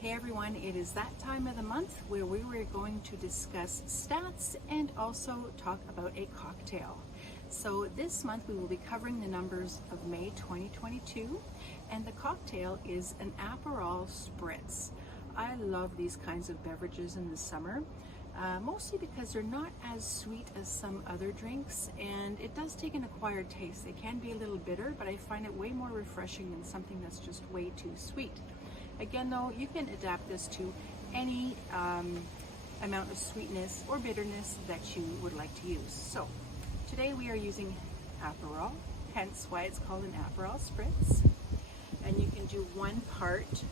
Hey everyone, it is that time of the month where we were going to discuss stats and also talk about a cocktail. So this month we will be covering the numbers of May 2022, and the cocktail is an Aperol Spritz. I love these kinds of beverages in the summer, mostly because they're not as sweet as some other drinks, and it does take an acquired taste. It can be a little bitter, but I find it way more refreshing than something that's just way too sweet. Again though, you can adapt this to any amount of sweetness or bitterness that you would like to use. So today we are using Aperol, hence why it's called an Aperol Spritz. And you can do 1 part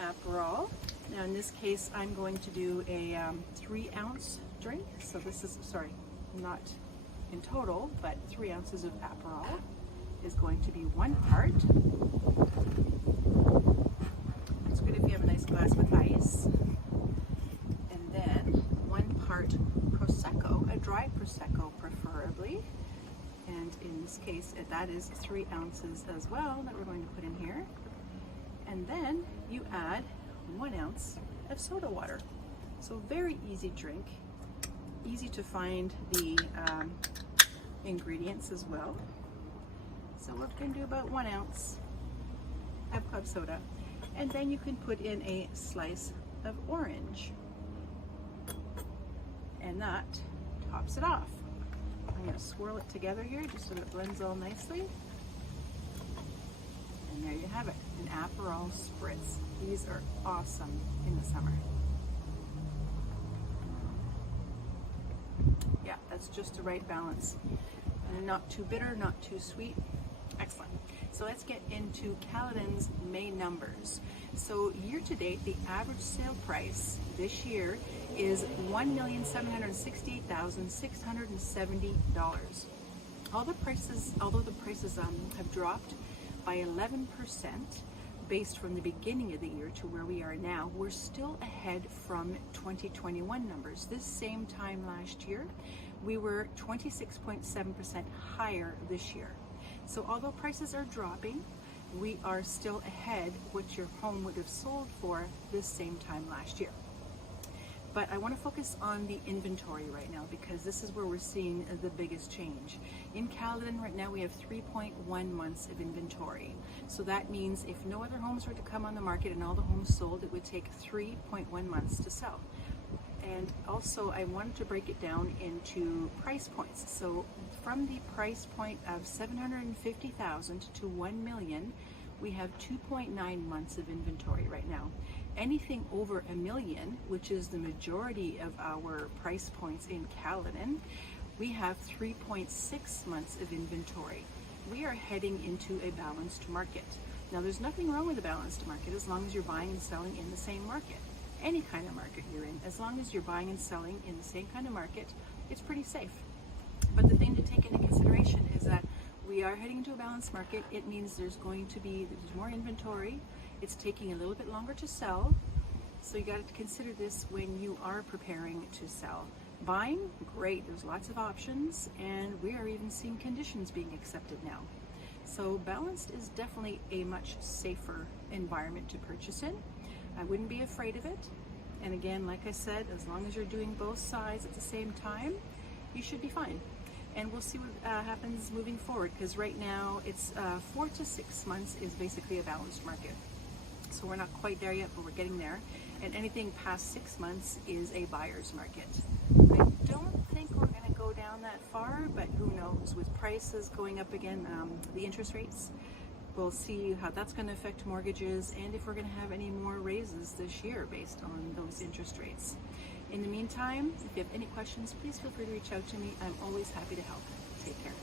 Aperol. Now in this case I'm going to do a 3-ounce drink. So this is, sorry, not in total, but 3 ounces of Aperol is going to be 1 part. It's good if you have a nice glass with ice. And then 1 part Prosecco, a dry Prosecco preferably. And in this case, that is 3 ounces as well that we're going to put in here. And then you add 1 ounce of soda water. So very easy drink, easy to find the ingredients as well. So we're going to do about 1 ounce of club soda. And then you can put in a slice of orange. And that tops it off. I'm going to swirl it together here just so that it blends all nicely. And there you have it, an Aperol Spritz. These are awesome in the summer. Yeah, that's just the right balance. And not too bitter, not too sweet. Excellent. So let's get into Caledon's May numbers. So year to date, the average sale price this year is $1,768,670. Although the prices have dropped by 11% based from the beginning of the year to where we are now, we're still ahead from 2021 numbers. This same time last year, we were 26.7% higher this year. So although prices are dropping, we are still ahead what your home would have sold for this same time last year. But I want to focus on the inventory right now because this is where we're seeing the biggest change. In Caledon right now we have 3.1 months of inventory. So that means if no other homes were to come on the market and all the homes sold, it would take 3.1 months to sell. And also I wanted to break it down into price points. So from the price point of $750,000 to $1 million, we have 2.9 months of inventory right now. Anything over $1 million, which is the majority of our price points in Caledon, we have 3.6 months of inventory. We are heading into a balanced market. Now there's nothing wrong with a balanced market as long as you're buying and selling in the same market. Any kind of market you're in, as long as you're buying and selling in the same kind of market, it's pretty safe. But the thing to take into consideration is that we are heading into a balanced market. It means there's more inventory. It's taking a little bit longer to sell. So you got to consider this when you are preparing to sell. Buying, great, there's lots of options, and we are even seeing conditions being accepted now. So balanced is definitely a much safer environment to purchase in. I wouldn't be afraid of it. And again, like I said, as long as you're doing both sides at the same time, you should be fine. And we'll see what happens moving forward, because right now it's 4 to 6 months is basically a balanced market. So we're not quite there yet, but we're getting there. And anything past 6 months is a buyer's market. I don't think we're going to go down that far, but who knows? With prices going up again, the interest rates, we'll see how that's going to affect mortgages and if we're going to have any more raises this year based on those interest rates. In the meantime, if you have any questions, please feel free to reach out to me. I'm always happy to help. Take care.